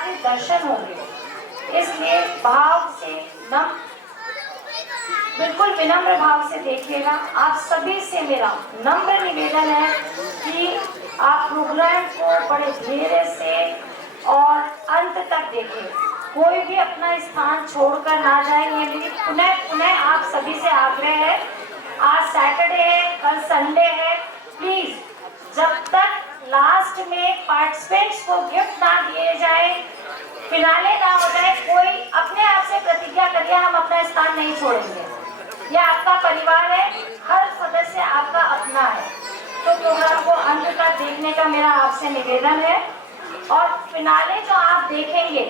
के दर्शन होंगे। इसलिए भाव से बिल्कुल विनम्र भाव से देखिएगा। आप सभी से मेरा नम्र निवेदन है कि आप प्रोग्राम को बड़े धैर्य से और अंत तक देखें। कोई भी अपना स्थान छोड़कर ना जाए, ये मेरी पुनः आप सभी से आग्रह है। आज सैटरडे है, कल संडे है, प्लीज जब तक लास्ट में पार्टिसिपेंट्स को गिफ्ट ना दिए जाए, फिनाले ना हो जाए, कोई अपने आप से प्रतिज्ञा करिए हम अपना स्थान नहीं छोड़ेंगे। यह आपका परिवार है, हर सदस्य आपका अपना है। तो प्रोग्राम को अंत तक देखने का मेरा आपसे निवेदन है और फिनाले जो आप देखेंगे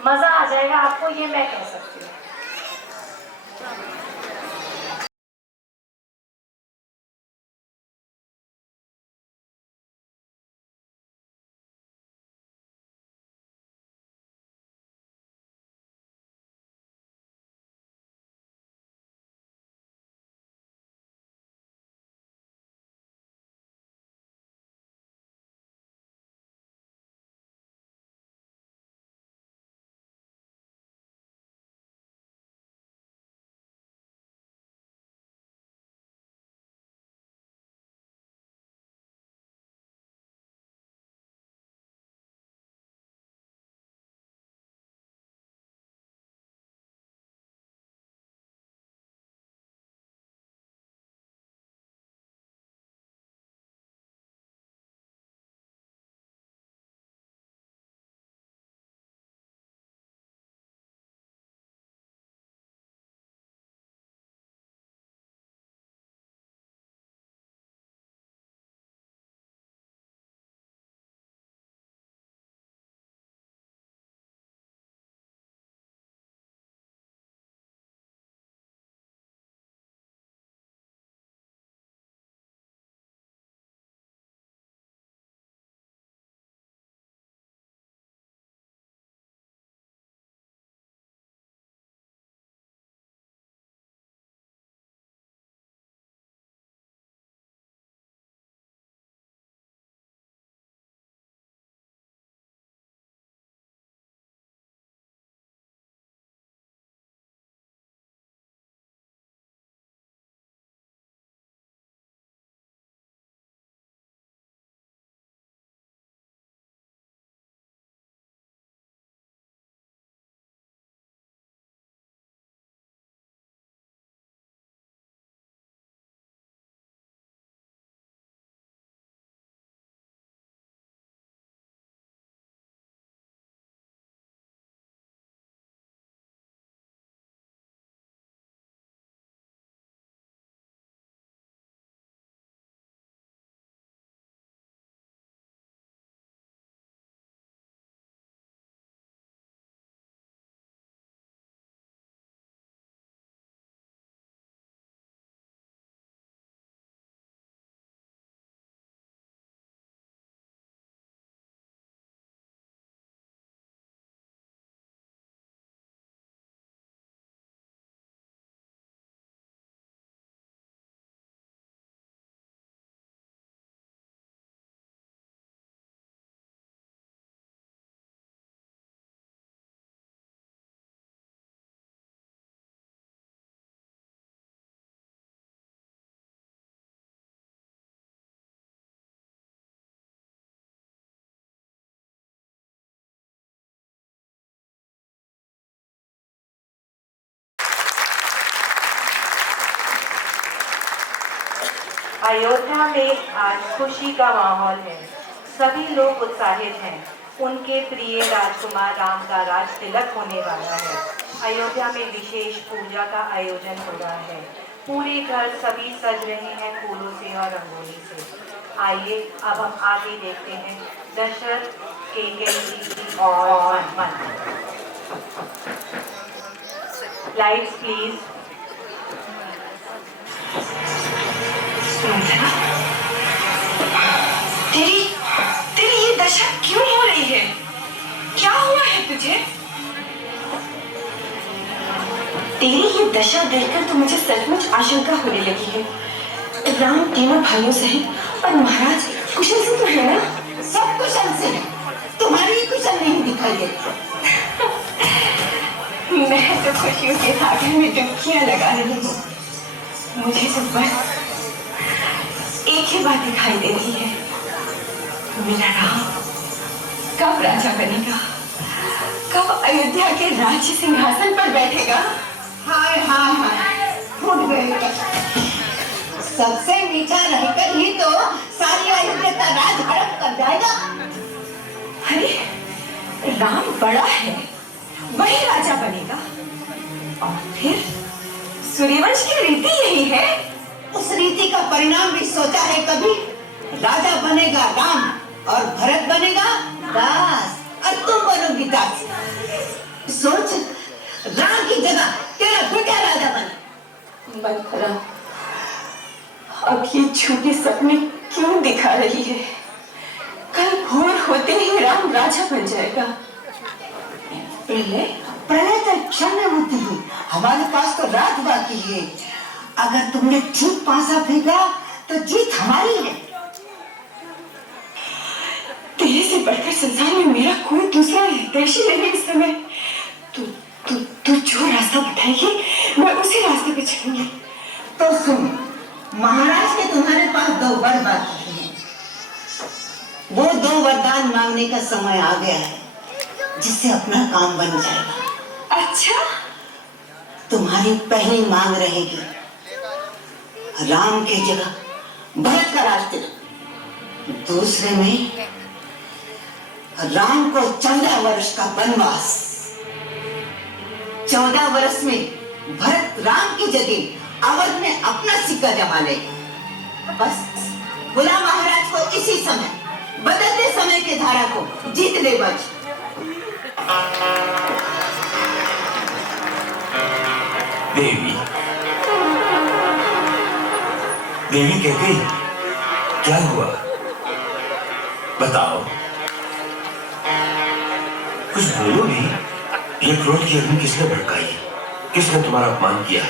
मजा आ जाएगा आपको, ये मैं कह सकती हूँ। अयोध्या में आज खुशी का माहौल है। सभी लोग उत्साहित हैं। उनके प्रिय राजकुमार राम का राज तिलक होने वाला है। अयोध्या में विशेष पूजा का आयोजन हो रहा है। पूरे घर सभी सज रहे हैं फूलों से और रंगोली से। आइए अब हम आगे देखते हैं दशरथ केकई और मन। Lights please. तेरी ये दशा क्यों हो रही है? क्या हुआ है तुझे? तेरी ये दशा देखकर तो मुझे सचमुच आशंका होने लगी है। राम तीनों भाइयों सहित और महाराज कुशल से तो है ना? सब कुशल से है। तुम्हारी कुशल नहीं दिखा खैरियत? मैं तो खुशियों के सागर में डुबकियां लगा रही हूँ। मुझे तो बस एक ही बात दिखाई दे रही है, मेरा राम कब राजा बनेगा, कब अयोध्या के राज्य सिंहासन पर बैठेगा। हाय हाय हाय, फूट गए। सबसे मीठा रहकर ही तो सारी अयोध्या का राज हड़प कर जाएगा। अरे राम बड़ा है, वही राजा बनेगा। और फिर सूर्यवंश की रीति यही है। उस रीति का परिणाम भी सोचा है कभी? राजा बनेगा राम और भरत बनेगा दास, और तुम बनोगी दास। सोच, राम की जगह तेरा बेटा राजा बने। मंथरा, अब ये झूठे सपने क्यों दिखा रही है? कल भोर होते ही राम राजा बन जाएगा। प्रलय तो क्षण में होती है, हमारे पास तो रात बाकी है। अगर तुमने ठीक पासा फेंका तो जीत हमारी है। तेरे से बढ़कर संसार में मेरा कोई दूसरा हितैषी नहीं इस समय। तू जो रास्ता बताएगी मैं उसी रास्ते पे चलूंगी। तो सुन, महाराज के तुम्हारे पास 2 वर बाकी हैं। वो 2 वरदान मांगने का समय आ गया है, जिससे अपना काम बन जाएगा। अच्छा, तुम्हारी पहली मांग रहेगी राम की जगह भरत का राज तिलक। दूसरे में राम को 14 वर्ष का वनवास। 14 वर्ष में भरत राम की जगह अवध में अपना सिक्का जमा लेगा। बस बुला महाराज को इसी समय, बदलते समय के धारा को जीत ले बच। देवी, देवी कह गई, क्या हुआ बताओ, कुछ बोलो भी। ये क्रोध की अग्नि किसने भड़काई? किसने तुम्हारा अपमान किया?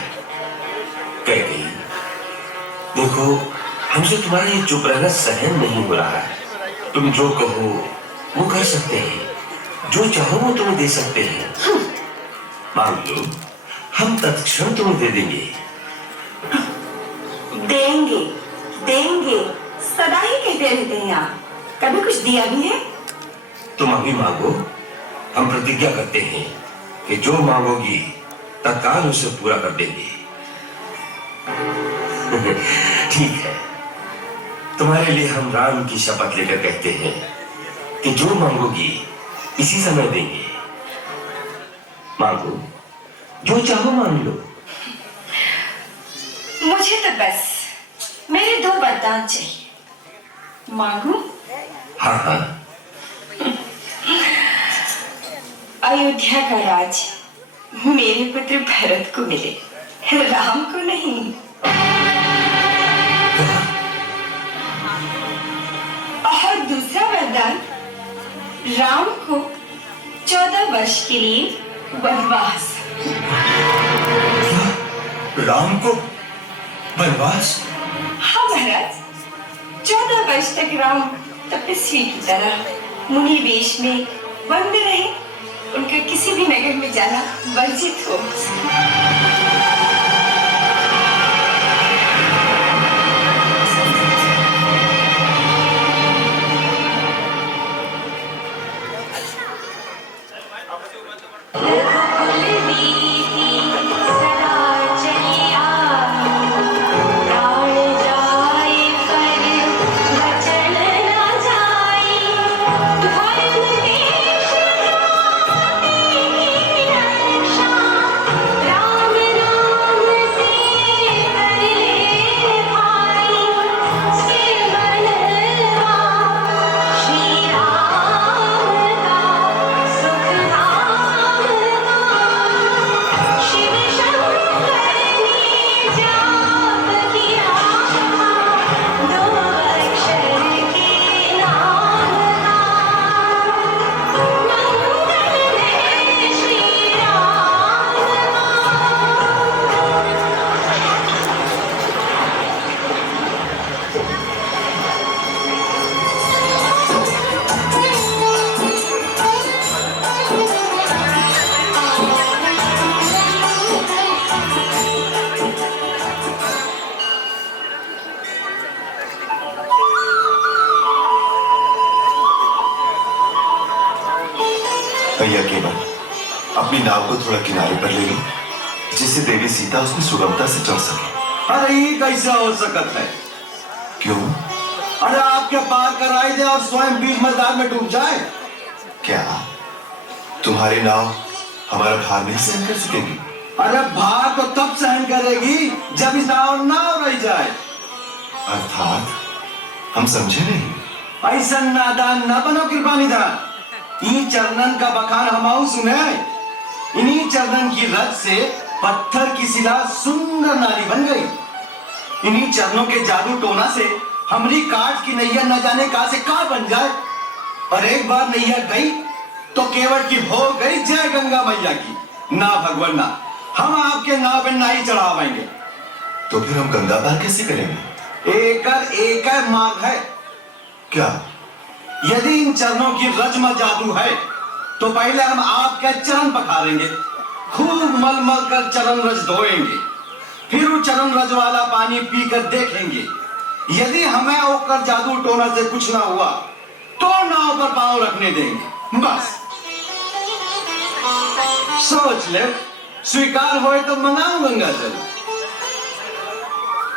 कह गई, देखो हमसे तुम्हारा ये चुप रहना सहन नहीं हो रहा है। तुम जो कहो वो कर सकते हैं, जो चाहो वो तुम्हें दे सकते हैं। मांग लो, हम तत्क्षण तुम्हें दे देंगे। देंगे देंगे सदा ही कहते रहते हैं आप, कभी कुछ दिया भी है? तुम अभी मांगो, हम प्रतिज्ञा करते हैं कि जो मांगोगी तत्काल उसे पूरा कर देंगे। ठीक है, तुम्हारे लिए हम राम की शपथ लेकर कहते हैं कि जो मांगोगी इसी समय देंगे। मांगो, जो चाहो मांग लो। मुझे तो बस मेरे 2 वरदान चाहिए। मांगू? हाँ हाँ। अयोध्या का राज मेरे पुत्र भरत को मिले, राम को नहीं। और दूसरा वरदान, राम को 14 वर्ष के लिए वनवास। राम को वनवास? हाँ महाराज, 14 वर्ष तक राम तपस्वी की तरह मुनि वेश में बंद रहे, उनका किसी भी नगर में जाना वर्जित हो। राम भैया केवल अपनी नाव को थोड़ा किनारे पर ले लो, जिससे देवी सीता उसमें सुगमता से चल सके। अरे ये कैसा हो सकता है? क्यों? अरे आपके पार कराई दे और स्वयं बीच मैदान में डूब जाए। क्या तुम्हारी नाव हमारा भार नहीं सहन कर सकेगी? अरे भार तो तब सहन करेगी जब इस नाव रह जाए। अर्थात हम समझे नहीं। ऐसा नादान न बनो कृपा निधान। ई चरणन का बखान हमाऊ सुने। इन्हीं चरणन की रज से पत्थर की शिला सुंदर नारी बन गई। इन्हीं चरणों के जादू टोना से हमारी काट की नैया न जाने कहां से कहां बन जाए। और एक बार नैया गई तो केवट की हो गई जय गंगा मैया की। ना भगवान ना, हम आपके नाव पे नाई चढ़ावाएंगे। तो फिर हम गंगा पार कैसे करेंगे? एक मार्ग है। क्या? यदि इन चरणों की रज में जादू है तो पहले हम आपके चरण पखारेंगे, खूब मल मल कर चरण रज धोएंगे, फिर वो चरण रज वाला पानी पीकर देखेंगे। यदि हमें होकर जादू टोना से कुछ ना हुआ तो नाव पर पांव रखने देंगे। बस सोच ले, स्वीकार होए तो मंगाऊं गंगा जल।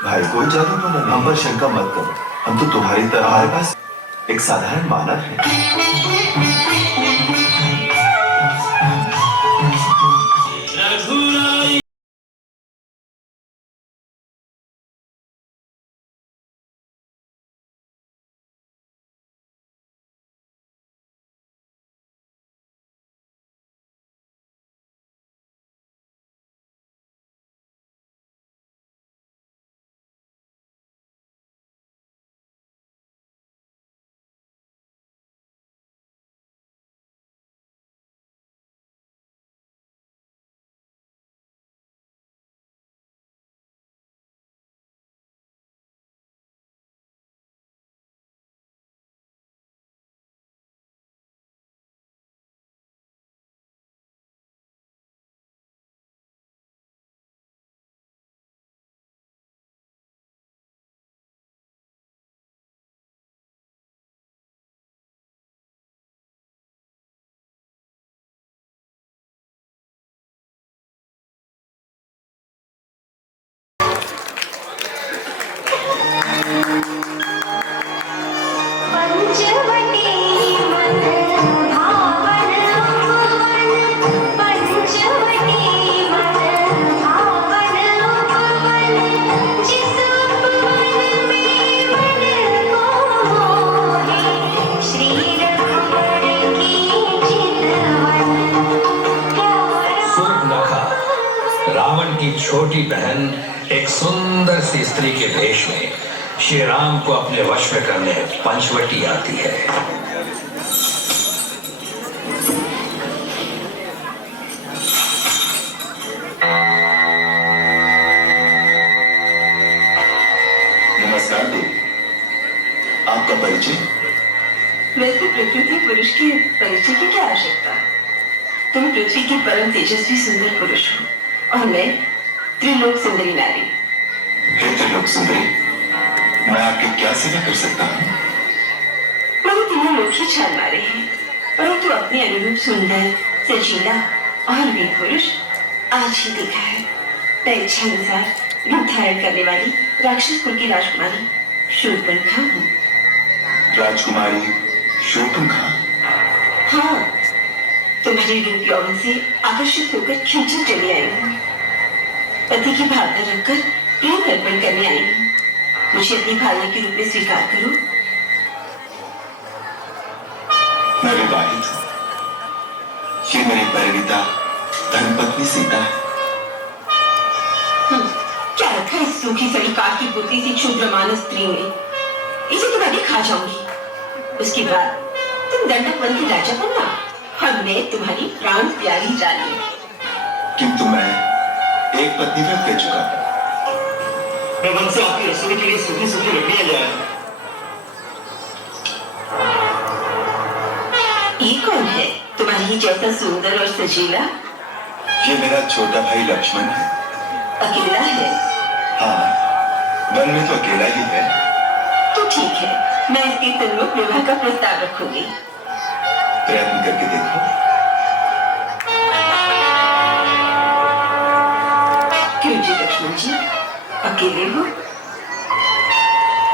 भाई कोई जादू टोना नहीं। हम पर शंका मत करो, हम तो तुम्हारी तरह हमारे पास एक साधारण मानव है। रावण की छोटी बहन एक सुंदर सी स्त्री के भेष में श्री राम को अपने वश में करने पंचवटी आती है। नमस्कार देवी, आपका परिचय? वैसे प्रकृति पुरुष के परिचय की क्या आवश्यकता? तुम पृथ्वी की परम तेजस्वी सुंदर पुरुष हो और मैं त्रिलोक सुंदरी नारी। हे त्रिलोक सुंदरी, मैं आपकी क्या सेवा कर सकता हूँ? मैंने तीनों लोग ही छान मारे हैं, परंतु अपने अनुरूप सुंदर, सजीला और वीर पुरुष आज ही देखा है। मैं इच्छा अनुसार रूप धारण करने वाली राक्षस कुल की राजकुमारी शूर्पणखा हूँ। राजकुमारी शूर्पणखा? हाँ, तुम्हारी रूप यौवन से आकर्षित होकर खींचकर चली आई हूँ। पति की भावना रखकर प्रेम अर्पण करने आई हूँ। मुझे अपनी भाई के रूप में स्वीकार करो। मैं विवाहित हूँ। ये मेरी परिणीता धर्मपत्नी सीता है। क्या रखा इस सूखी सड़ी काठ की पुतली सी क्षुद्र मानस स्त्री में? इसे तो मैं भी खा जाऊंगी। उसके बाद तुम दंडक वन की राजा बनना और मैं तुम्हारी प्राण प्यारी रानी। किंतु मैं एक पत्नी व्रत कर चुका हूँ। मैं वन से आपकी रसोई के लिए सूखी सूखी लकड़ियां ले आया। ये कौन है तुम्हारी जैसा सुंदर और सजीला? ये मेरा छोटा भाई लक्ष्मण है। अकेला है? हाँ, वन में तो अकेला ही है। तो ठीक है, मैं इसके तन्मय विवाह का प्रस्ताव रखूंगी। प्रयत्न करके देखो। लक्ष्मण जी, अकेले हो?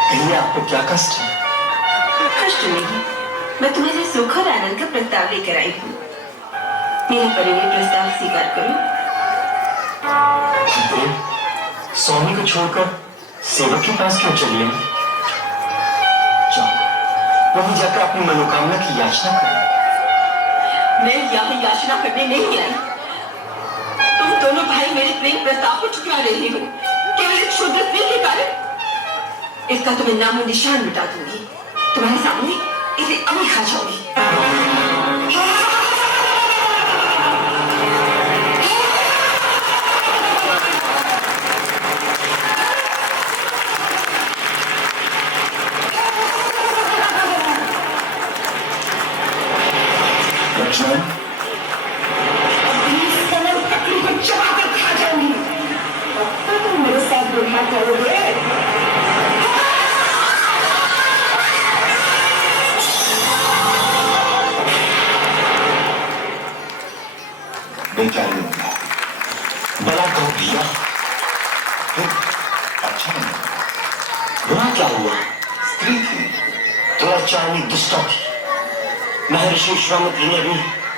कहिए आपको क्या कष्ट है? कष्ट नहीं, मैं तुम्हारे सुख और आनंद का प्रस्ताव लेकर आई हूँ। मेरे परिणय प्रस्ताव स्वीकार करो। स्वामी को छोड़कर सेवक के पास क्यों चली आई? जाओ, वहीं जाकर अपनी मनोकामना की याचना करो। मैं यहाँ याचना करने नहीं आई। तुम दोनों भाई मेरे प्रेम प्रस्ताव को ठुकरा रहे हो, केवल एक शुद्ध स्त्री के कारण। इसका तुम्हें नामो निशान मिटा दूंगी। तुम्हारे सामने इसे अभी खा जाऊंगी। लक्ष्मण, को चबाकर खा जाऊंगी। अब तुम मेरे साथ दुर्हा करोगे? बेचारी हो गया। बड़ा कहो भैया। अच्छा नहीं, बुरा क्या हुआ? स्त्री थी। थोड़ा चावनी दुष्टा थी। महर्षि विश्वामित्र ने भी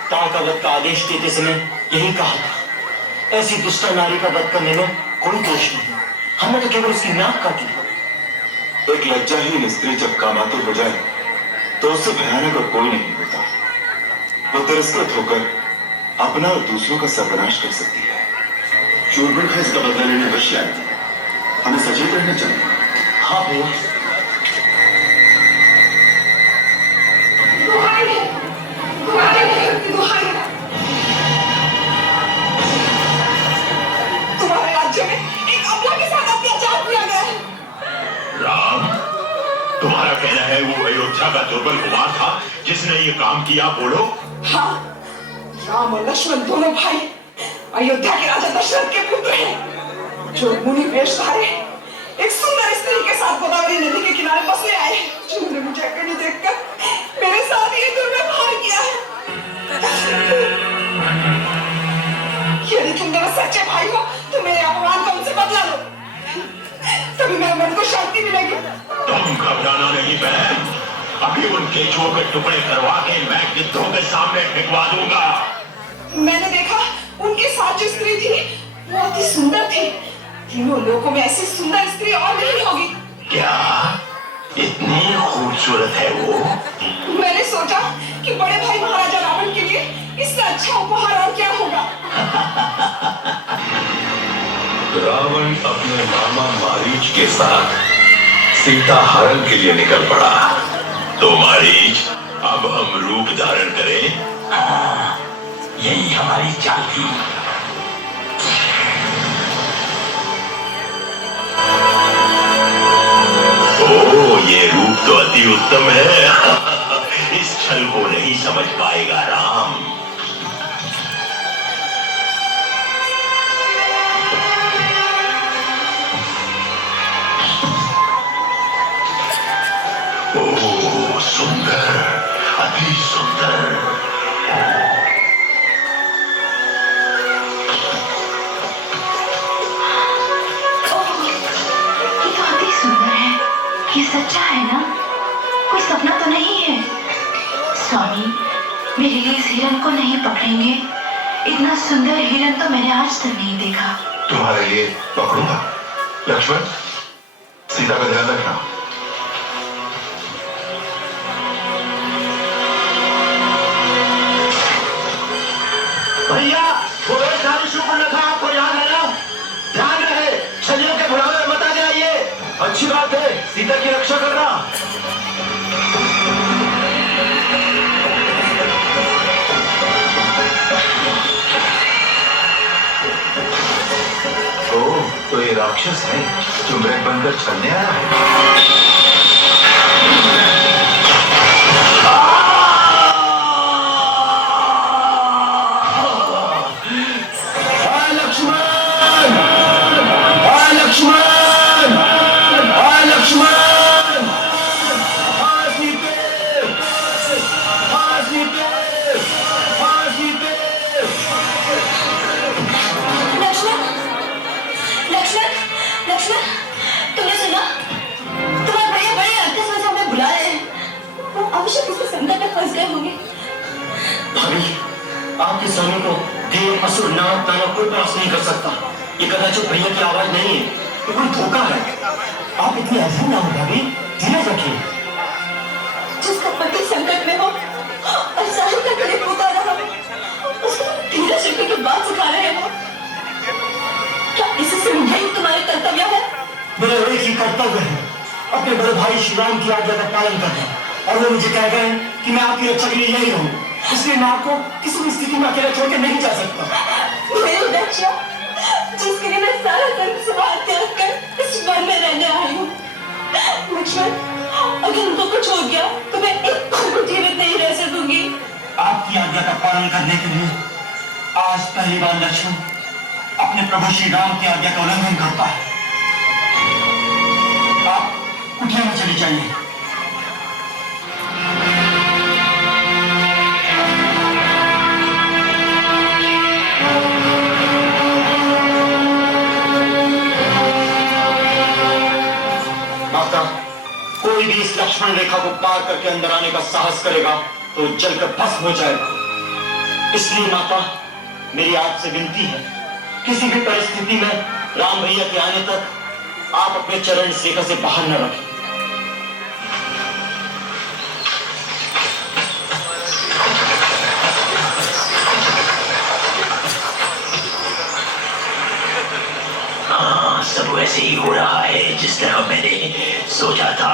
ताव का वध का आदेश देते समय यही कहा था। ऐसी दुष्टा नारी का वध करने में कोई दोष नहीं। हमने तो केवल उसकी नाक काटी। एक लज्जाहीन स्त्री जब कामातुर हो जाए तो उससे भयानक और कोई नहीं होता। वो तिरस्कृत होकर अपना और दूसरों का सर्वनाश कर सकती है। शूरपणखा इसका बदला लेने अवश्य आई थी। हमें सचेत रहना चाहिए। हाँ भैया। तुम्हारे राज्य में एक अबला के साथ अत्याचार किया गया है। राम, तुम्हारा कहना है वो अयोध्या का दुर्बल कुमार था जिसने ये काम किया? बोलो। हाँ, राम और लक्ष्मण दोनों भाई अयोध्या के राजा दशरथ के पुत्र हैं, जो मुनि वेशधारी एक सुंदर स्त्री के साथ गोदावरी नदी के किनारे बसने आए, जिन्होंने मुझे अकेले देखकर मेरे साथ ये दुर्व्यवहार किया है। यदि तुम मेरे सच्चे भाई हो तो मेरे अपमान का उनसे बदला लो, तभी मेरे मन को शांति मिलेगी। तुम घबराना नहीं बहन, अभी उनके केंचुओं के टुकड़े करवा के मैं गिद्धों के सामने फेंकवा दूंगा। मैंने देखा उनके साथ जो स्त्री थी वो अति सुंदर थी। तीनों लोगों में ऐसी सुंदर स्त्री और नहीं होगी। क्या इतनी खूबसूरत है वो? मैंने सोचा कि बड़े भाई महाराजा रावण के लिए इससे अच्छा उपहार और क्या होगा। रावण अपने मामा मारीच के साथ सीता हरण के लिए निकल पड़ा। तो मारीच, अब हम रूप धारण करें? यही हमारी चाल थी। ओ, ये रूप तो अति उत्तम है। इस छल को नहीं समझ पाएगा राम। ओ, सुंदर, अति सुंदर। ये सच्चा है ना? कोई सपना तो नहीं है? स्वामी, मेरे लिए इस हिरन को नहीं पकड़ेंगे? इतना सुंदर हिरन तो मैंने आज तक नहीं देखा। तुम्हारे लिए पकड़ूंगा। लक्ष्मण, सीता का ध्यान रखना। भैया, वो एक सारी शूर्पणखा आपको याद है ना? ध्यान रहे, छलियों के बुढ़ावे में मत आ जाइए। अच्छी बात है, सीता की रक्षा करना। ओह, तो ये राक्षस है जो मृग बनकर छलने आया है। लक्ष्मण, आपके स्वामी को देव असुर नाग दानव कोई पास नहीं कर सकता। ये कदाचित भैया की आवाज नहीं है, ये कोई धोखा है। आप इतनी हंसी ना हो भाभी, धीरज रखिए। जिसका पति संकट में हो और साहिल का गले पुकार रहा हो, उसको धीरज रखने की बात सिखा रहे हो। क्या इससे यही तुम्हारे कर्तव्य है? मेरा एक ही कर्तव्य है, अपने बड़े भाई श्री राम की आज्ञा का पालन करना, और वो मुझे कह गए कि मैं आपकी रक्षा के लिए यही रहूं, इसलिए मैं आपको किसी भी स्थिति में अकेला छोड़ के नहीं जा सकता। मेरी रक्षा, जिसके लिए मैं सारा धर्म समाज त्याग कर इस वन में रहने आई हूँ। लक्ष्मण, अगर उनको कुछ हो गया तो मैं एक पल को जीवित नहीं रह सकूंगी। आपकी आज्ञा का पालन करने के लिए आज पहली बार लक्ष्मण अपने प्रभु श्री राम की आज्ञा का उल्लंघन करता है। आप कुटिया में चली जाइए। माता, कोई भी इस लक्ष्मण रेखा को पार करके अंदर आने का साहस करेगा तो जलकर भस्म हो जाएगा। इसलिए माता, मेरी आपसे विनती है, किसी भी परिस्थिति में राम भैया के आने तक आप अपने चरण इस रेखा से बाहर न रखें। हाँ, सब वैसे ही हो रहा है जिस तरह मैंने सोचा था।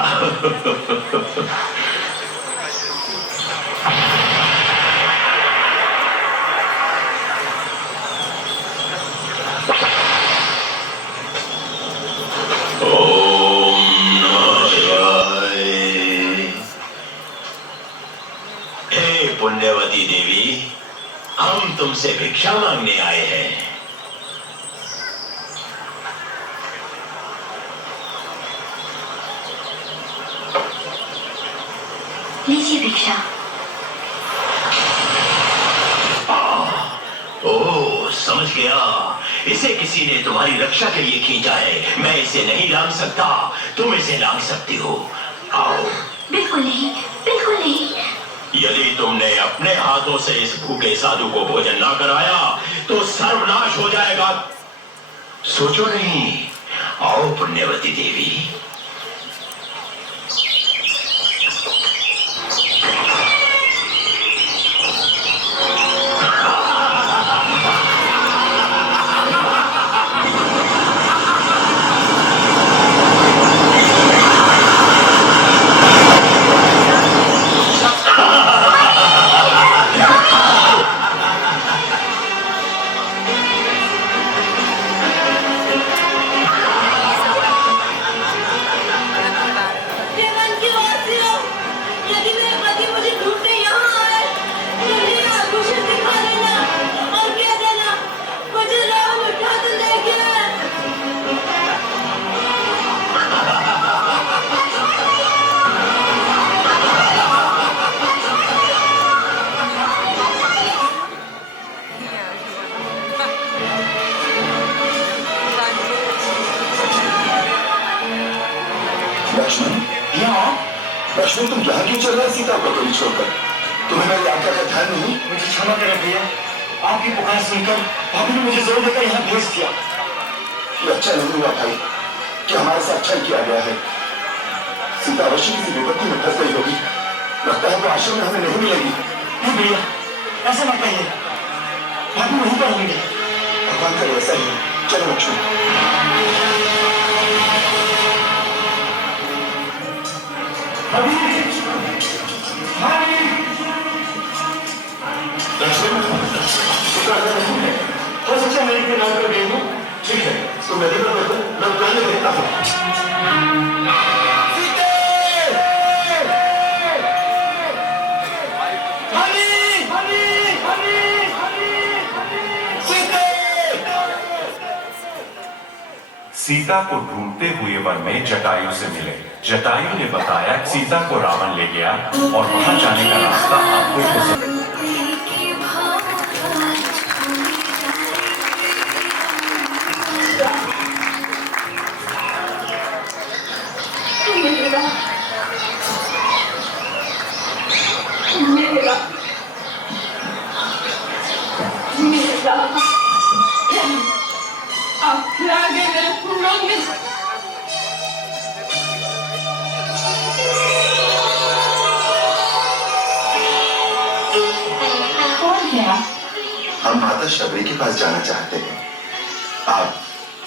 पुण्यवती देवी, हम तुमसे भिक्षा मांगने आए हैं। लीजिए भिक्षा। ओह, समझ गया, इसे किसी ने तुम्हारी रक्षा के लिए खींचा है। मैं इसे नहीं लांग सकता, तुम इसे लांग सकती हो। आओ। बिल्कुल नहीं, बिल्कुल नहीं। यदि तुमने अपने हाथों से इस भूखे साधु को भोजन ना कराया तो सर्वनाश हो जाएगा। सोचो नहीं। आओ पुण्यवती देवी। लक्ष्मण, तुम यहाँ क्यों चल रहे सीता को अकेली छोड़कर? तुम्हें मेरी आज्ञा का ध्यान नहीं? मुझे क्षमा करें भैया, आपकी पुकार सुनकर भाभी ने मुझे जोर देकर यहाँ भेज दिया। ये अच्छा नहीं हुआ भाई कि हमारे साथ अच्छा किया गया है। सीता अवश्य किसी विपत्ति में फंस गई होगी। लगता है वो आश्रम में हमें नहीं मिलेगी। नहीं भैया, ऐसा मत कहिए, भाभी वहीं पर होंगे। भगवान करे ऐसा ही। चलो लक्ष्मण। हो सकता है मेरी कोई नाम कर गई हूँ। ठीक है, तो मैं देखता हूँ। सीता को ढूंढते हुए वन में जटायु से मिले। जटायु ने बताया कि सीता को रावण ले गया और वहां जाने का रास्ता आपको आप ला गए मेरे फूलों में। कौन है आप? हम माता शबरी के पास जाना चाहते हैं। आप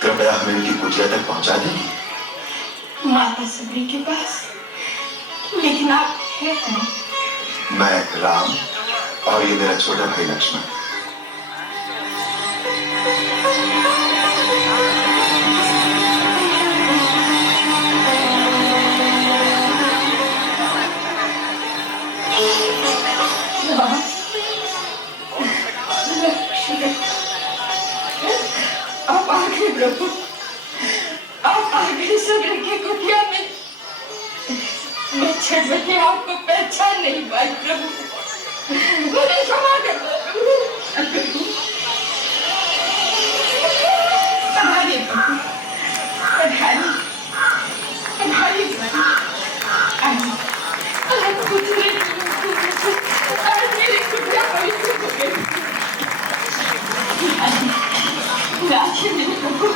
कृपया हमें उनकी कुटिया तक पहुंचा देंगे। माता शबरी के पास? लेकिन आप है कौन? मैं राम और ये मेरा छोटा भाई लक्ष्मण। आप आ गए प्रभु, आप आ गए शबरी की कुटिया में। मैं छठवती आपको पहचान नहीं पाई प्रभु, मुझे क्षमा कर दो प्रभु। पधारिए प्रभु, पधारिए, पधारिए प्रभु। आज मेरी कुटिया पवित्र हो गई। राखिए मेरे प्रभु,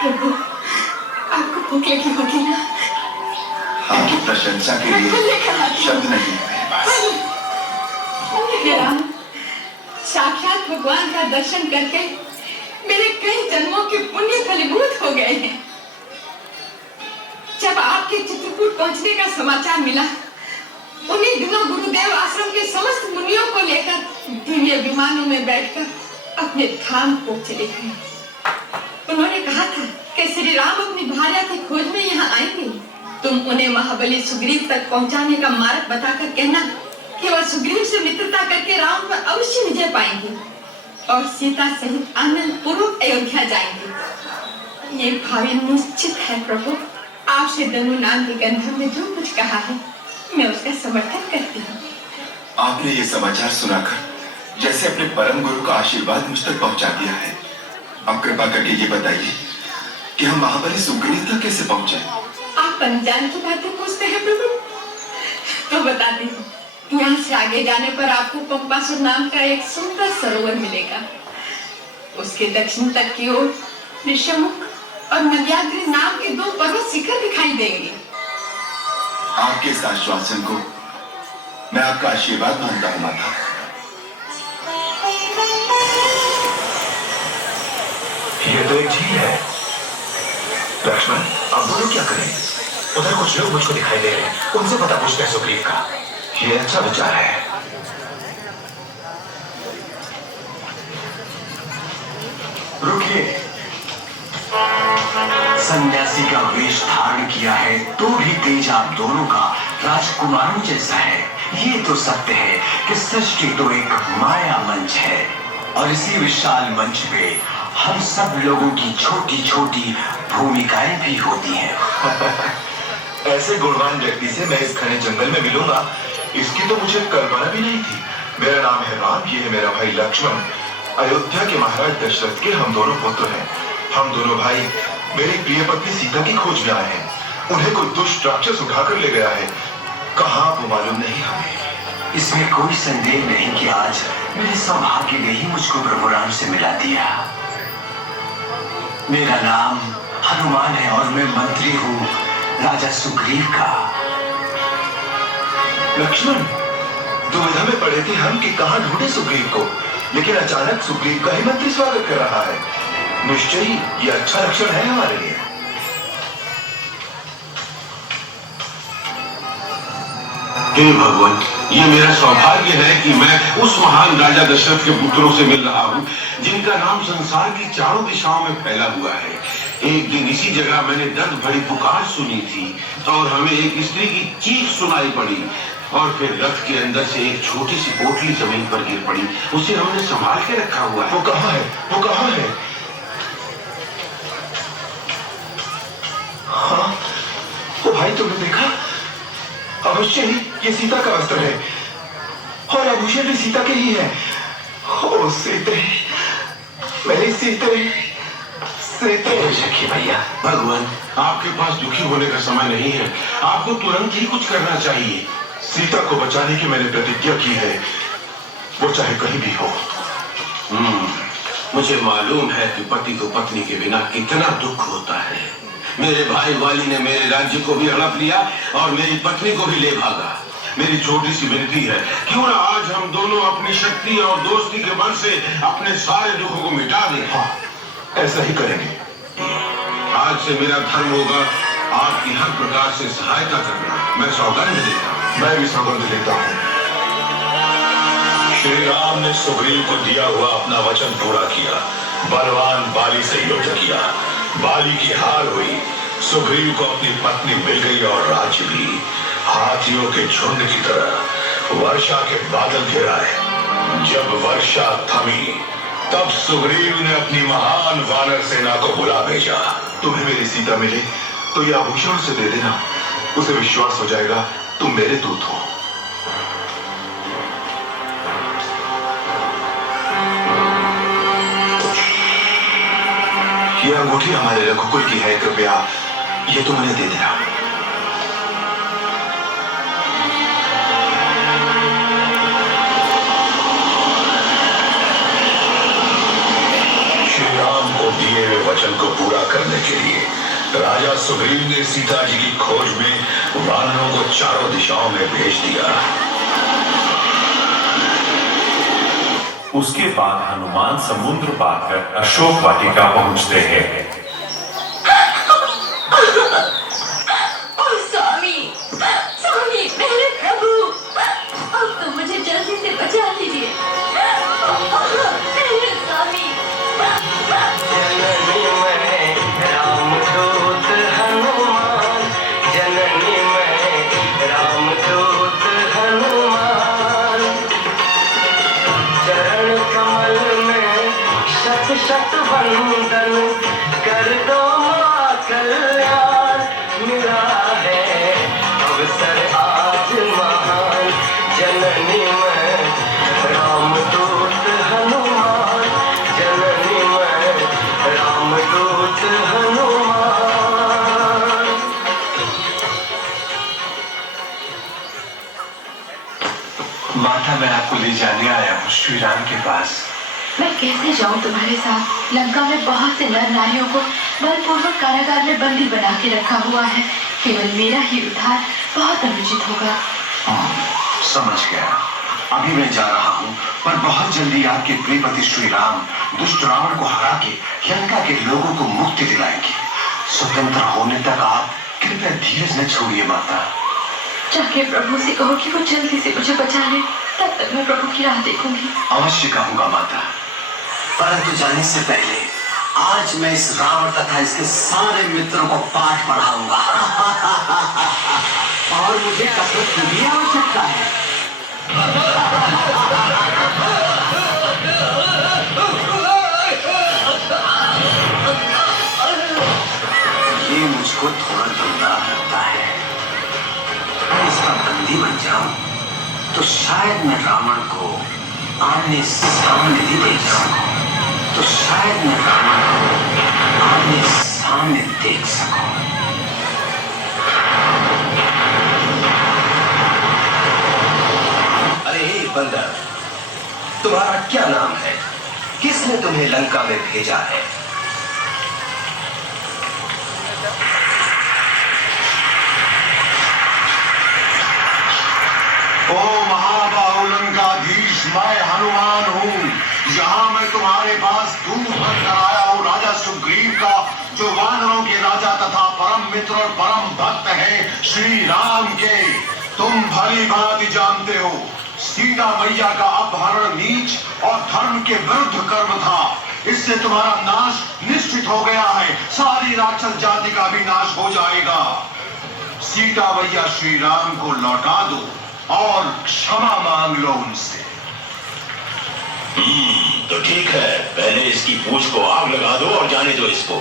प्रभु, आपको भूख लगी होगी ना? आपकी प्रशंसा के लिए शब्द नहीं है। राम, साक्षात भगवान का दर्शन करके मेरे कई जन्मों के पुण्य फलीभूत हो गए हैं। जब आपके चित्रकूट पहुंचने का समाचार मिला, उन्हीं दिनों गुरुदेव आश्रम के समस्त मुनियों को लेकर दिव्य विमानों में बैठकर अपने धाम को चले गए। उन्होंने कहा था कि श्री राम अपनी भार्या की खोज में यहाँ आएंगे। तुम उन्हें महाबली सुग्रीव तक पहुँचाने का मार्ग बताकर कहना कि वह सुग्रीव से मित्रता करके राम पर अवश्य विजय पाएंगे और सीता सहित आनंद पूर्वक अयोध्या जाएंगे। ये भावी निश्चित है प्रभु। आपसे धनुनाद गंधर्व ने जो कुछ कहा है, मैं उसका समर्थन करती हूँ। आपने ये समाचार सुनाकर जैसे अपने परम गुरु का आशीर्वाद मुझ तक पहुंचा दिया है। अब कृपा करके ये बताइए कि हम महाबली सुग्रीव तक कैसे पहुंचे? आप अनजान की बातें पूछते हैं प्रभु, तो बताती हूँ। यहाँ से आगे जाने पर आपको पंपासुर नाम का एक सुंदर सरोवर मिलेगा। उसके दक्षिण तक की ओर ऋषमुख और नव्याद्रि नाम के दो पर्वत शिखर दिखाई देंगे। आपके इस आश्वासन को मैं आपका आशीर्वाद मानता हूँ माता। ये तो एक झील है। लक्ष्मण, अब दोनों क्या करें? उधर कुछ लोग मुझको दिखाई दे रहे हैं, उनसे पता पूछते हैं सुग्रीव का। ये अच्छा विचार है। रुकिए, सन्यासी का वेश धारण किया है तो भी तेज आप दोनों का राजकुमारों जैसा है। ये तो सत्य है कि सृष्टि तो एक माया मंच है और इसी विशाल मंच पे हम सब लोगों की छोटी छोटी भूमिकाएं भी होती हैं। ऐसे गुणवान व्यक्ति से मैं इस घने जंगल में मिलूंगा, इसकी तो मुझे कल्पना भी नहीं थी। मेरा नाम है राम, ये है मेरा भाई लक्ष्मण। अयोध्या के महाराज दशरथ के हम दोनों पुत्र हैं। हम दोनों भाई मेरी प्रिय पत्नी सीता की खोज में आए हैं। उन्हें कोई दुष्ट राक्षस उठाकर ले गया है, कहाँ वो मालूम नहीं हमें। इसमें कोई संदेह नहीं कि आज मेरे सौभाग्य ने ही मुझको प्रभु राम से मिला दिया। मेरा नाम हनुमान है और मैं मंत्री हूँ राजा सुग्रीव का। लक्ष्मण, दुविधा में पड़े थे हम कि कहाँ ढूंढे सुग्रीव को, लेकिन अचानक सुग्रीव का ही मंत्री स्वागत कर रहा है। निश्चय ही ये अच्छा लक्षण है हमारे लिए। हे भगवान, ये मेरा सौभाग्य है कि मैं उस महान राजा दशरथ के पुत्रों से मिल रहा हूँ जिनका नाम संसार की चारों दिशाओं में फैला हुआ है। एक दिन इसी जगह मैंने दर्द भरी पुकार सुनी थी और हमें एक स्त्री की चीख सुनाई पड़ी और फिर रथ के अंदर से एक छोटी सी पोटली जमीन पर गिर पड़ी। उसे हमने संभाल के रखा हुआ है। वो कहाँ है? वो कहाँ है? हाँ, वो भाई तुमने देखा? अवश्य ही ये सीता का वस्त्र है और आभूषण भी सीता के ही है। ओ सीते, मेरी सीते, से सखी भैया, भगवान, आपके पास दुखी होने का समय नहीं है। आपको तुरंत ही कुछ करना चाहिए। सीता को बचाने की मैंने प्रतिज्ञा की है, वो चाहे कहीं भी हो। मुझे मालूम है कि पति को पत्नी के बिना कितना दुख होता है। मेरे भाई वाली ने मेरे राज्य को भी हड़प लिया और मेरी पत्नी को भी ले भागा। मेरी छोटी सी विनती है, क्यों ना आज हम दोनों अपनी शक्ति और दोस्ती के बल से अपने सारे दुखों को मिटा दें। हाँ, ऐसा ही करेंगे। आज से मेरा धर्म होगा आपकी हर प्रकार से सहायता करना। मैं सौगंध देता हूँ। मैं भी सौगंध देता हूँ। श्री राम ने सुग्रीव को दिया हुआ अपना वचन पूरा किया। बलवान बाली से युद्ध किया। बाली की हार हुई। सुग्रीव को अपनी पत्नी मिल गई और राज्य भी। हाथियों के झुंड की तरह वर्षा के बादल घेराए। जब वर्षा थमी तब सुग्रीव ने अपनी महान वानर सेना को बुला भेजा। तुम्हें मेरी सीता मिले तो ये आभूषण से दे देना। उसे विश्वास हो जाएगा तुम मेरे दूत हो। ये अंगूठी हमारे रघुकुल की है, कृपया ये तुम उन्हें दे देना। श्री राम को दिए हुए वचन को पूरा करने के लिए राजा सुग्रीव ने सीता जी की खोज में वानरों को चारों दिशाओं में भेज दिया। उसके बाद हनुमान समुद्र पार कर अशोक वाटिका पहुंचते हैं। स्वामी, स्वामी, मेरे प्रभु, अब तो मुझे जल्दी से बचा लीजिए। मेरे स्वामी। जननी में रामदूत हनुमान, जननी में रामदूत हनुमान, चरण कमल में शत शत वंदन, कर दो मां कल्याण। मिला है अवसर आज महान, जननी में रामदूत हनुमान, जननी में रामदूत हनुमान। माता, मैं आपको ले जाने आया हूँ श्री राम के पास। मैं कैसे जाऊं तुम्हारे साथ? लंका में बहुत से नर नारियों को बलपूर्वक कारागार में बंदी बना के रखा हुआ है। केवल मेरा ही उद्धार बहुत अनुचित होगा। समझ गया। अभी मैं जा रहा हूँ, पर बहुत जल्दी आपके प्रियपति श्री राम दुष्ट रावण को हरा के लंका के लोगों को मुक्ति दिलाएंगे। स्वतंत्र होने तक आप कृपया धीरज न छोड़िए माता। जाके प्रभु से कहो कि वो जल्दी से मुझे बचा ले, तब तक मैं प्रभु की राह देखूंगी। अवश्य कहूंगा माता, परंतु जाने से पहले आज मैं इस रावण तथा इसके सारे मित्रों को पाठ पढ़ाऊंगा। और मुझे कसरत की भी आवश्यकता है। ये मुझको थोड़ा गंदा लगता है। मैं इसका बंदी बन जाऊं तो शायद मैं रावण को आमने सामने ही देख सकूं। तो शायद मैं रावण को आमने सामने देख सकूं। अरे हे बंदर, तुम्हारा क्या नाम है? किसने तुम्हें लंका में भेजा है? ओ महाबाहु लंकाधीश, मैं हनुमान हूँ। यहाँ मैं तुम्हारे पास दूत बनकर आया हूँ राजा सुग्रीव का, जो वानरों के राजा तथा परम मित्र और परम भक्त हैं श्री राम के। तुम भली भांति जानते हो सीता मैया का अपहरण नीच और धर्म के विरुद्ध कर्म था। इससे तुम्हारा नाश निश्चित हो गया है। सारी राक्षस जाति का भी नाश हो जाएगा। सीता मैया श्री राम को लौटा दो और क्षमा मांग लो उनसे। तो ठीक है, पहले इसकी पूंछ को आग लगा दो और जाने दो इसको।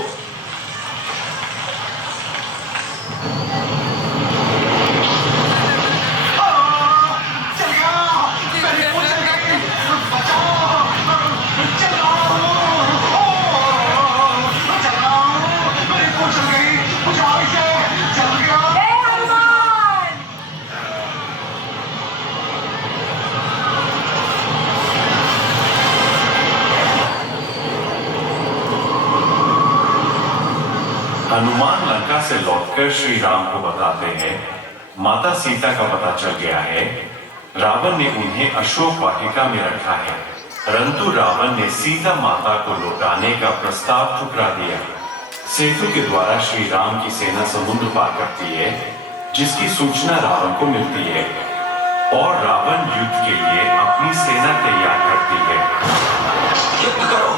बचाओ! लौटकर श्री राम को बताते हैं माता सीता का पता चल गया है। रावण ने उन्हें अशोक वाटिका में रखा है, परंतु रावण ने सीता माता को लौटाने का प्रस्ताव ठुकरा दिया। सेतु के द्वारा श्री राम की सेना समुद्र पार करती है, जिसकी सूचना रावण को मिलती है और रावण युद्ध के लिए अपनी सेना तैयार करती है। युद्ध करो।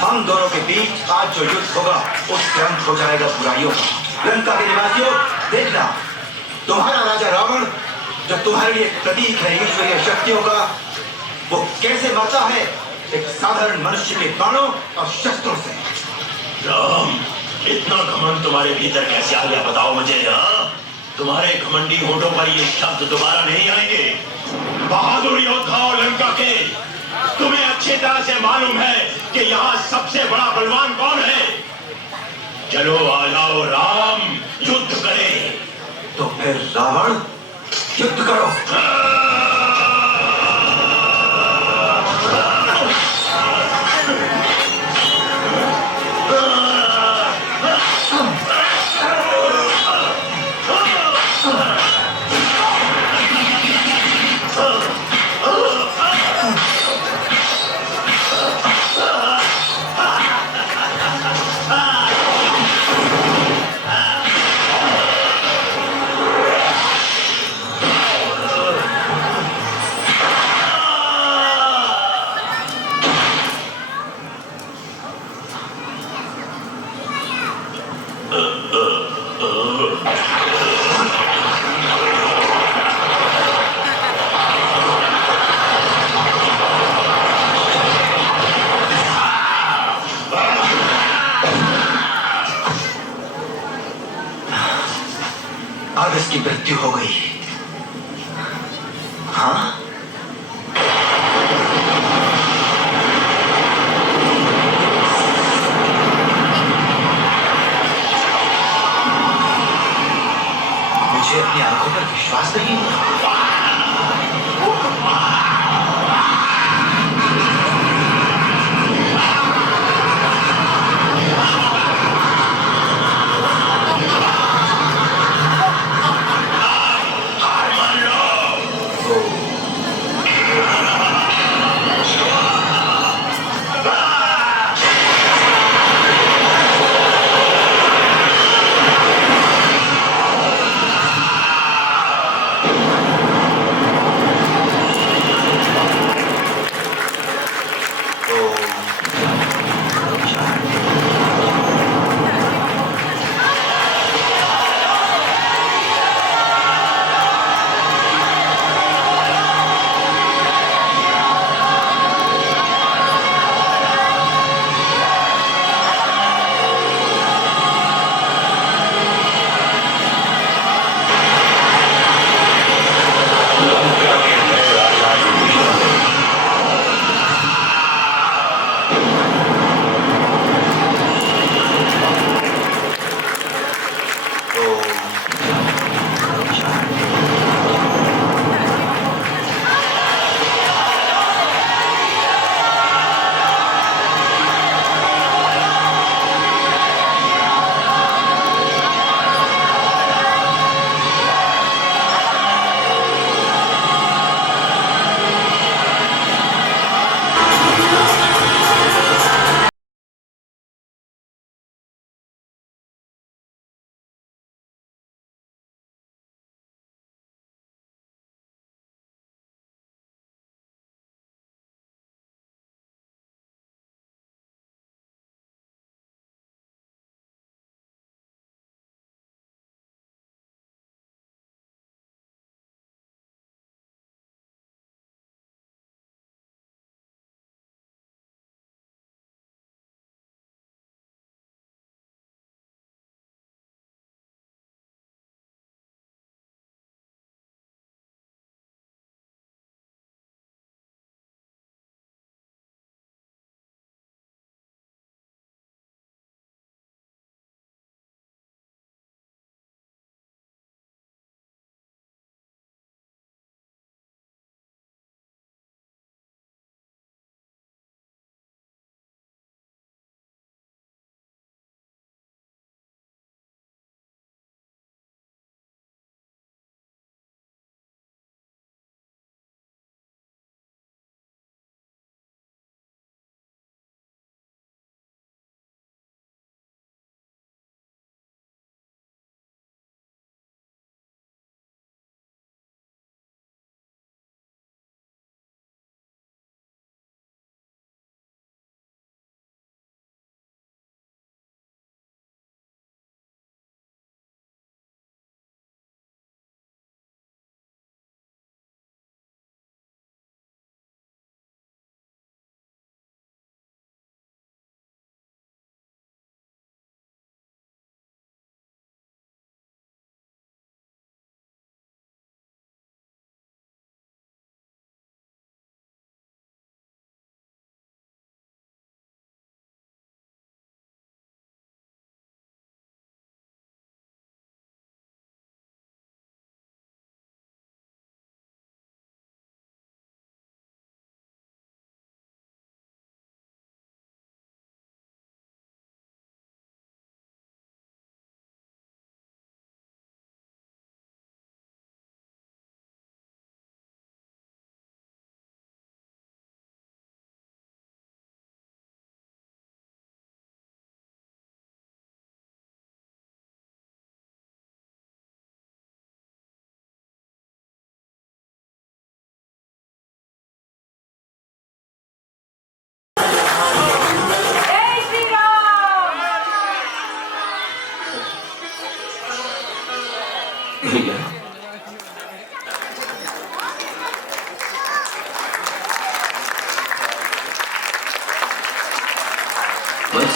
हम दोनों के बीच आज जो युद्ध होगा उससे अंत हो जाएगा बुराइयों का। लंका के निवासियों, देखना, तुम्हारा राजा रावण जो तुम्हारे लिए प्रतीक है ईश्वरीय शक्तियों का, वो कैसे मरता है एक साधारण मनुष्य के बाणों और शस्त्रों से। राम, इतना घमंड तुम्हारे भीतर कैसे आ गया बताओ मुझे। तुम्हारे घमंडी होठों पर ये शब्द दोबारा नहीं आएंगे। बहादुर योद्धाओं लंका के, तुम्हें अच्छी तरह से मालूम है कि यहाँ सबसे बड़ा बलवान कौन है। चलो आ जाओ राम, युद्ध करें। तो फिर रावण, युद्ध करो।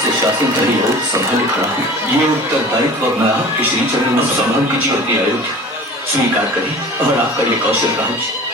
से शासनधारी और संभाले खड़ा हूँ। ये उत्तरदायित्व मैं आपके श्री चरणों में संभाल कीजिए अपनी अयोध्या स्वीकार करें और आपका ये कौशल राहुल जी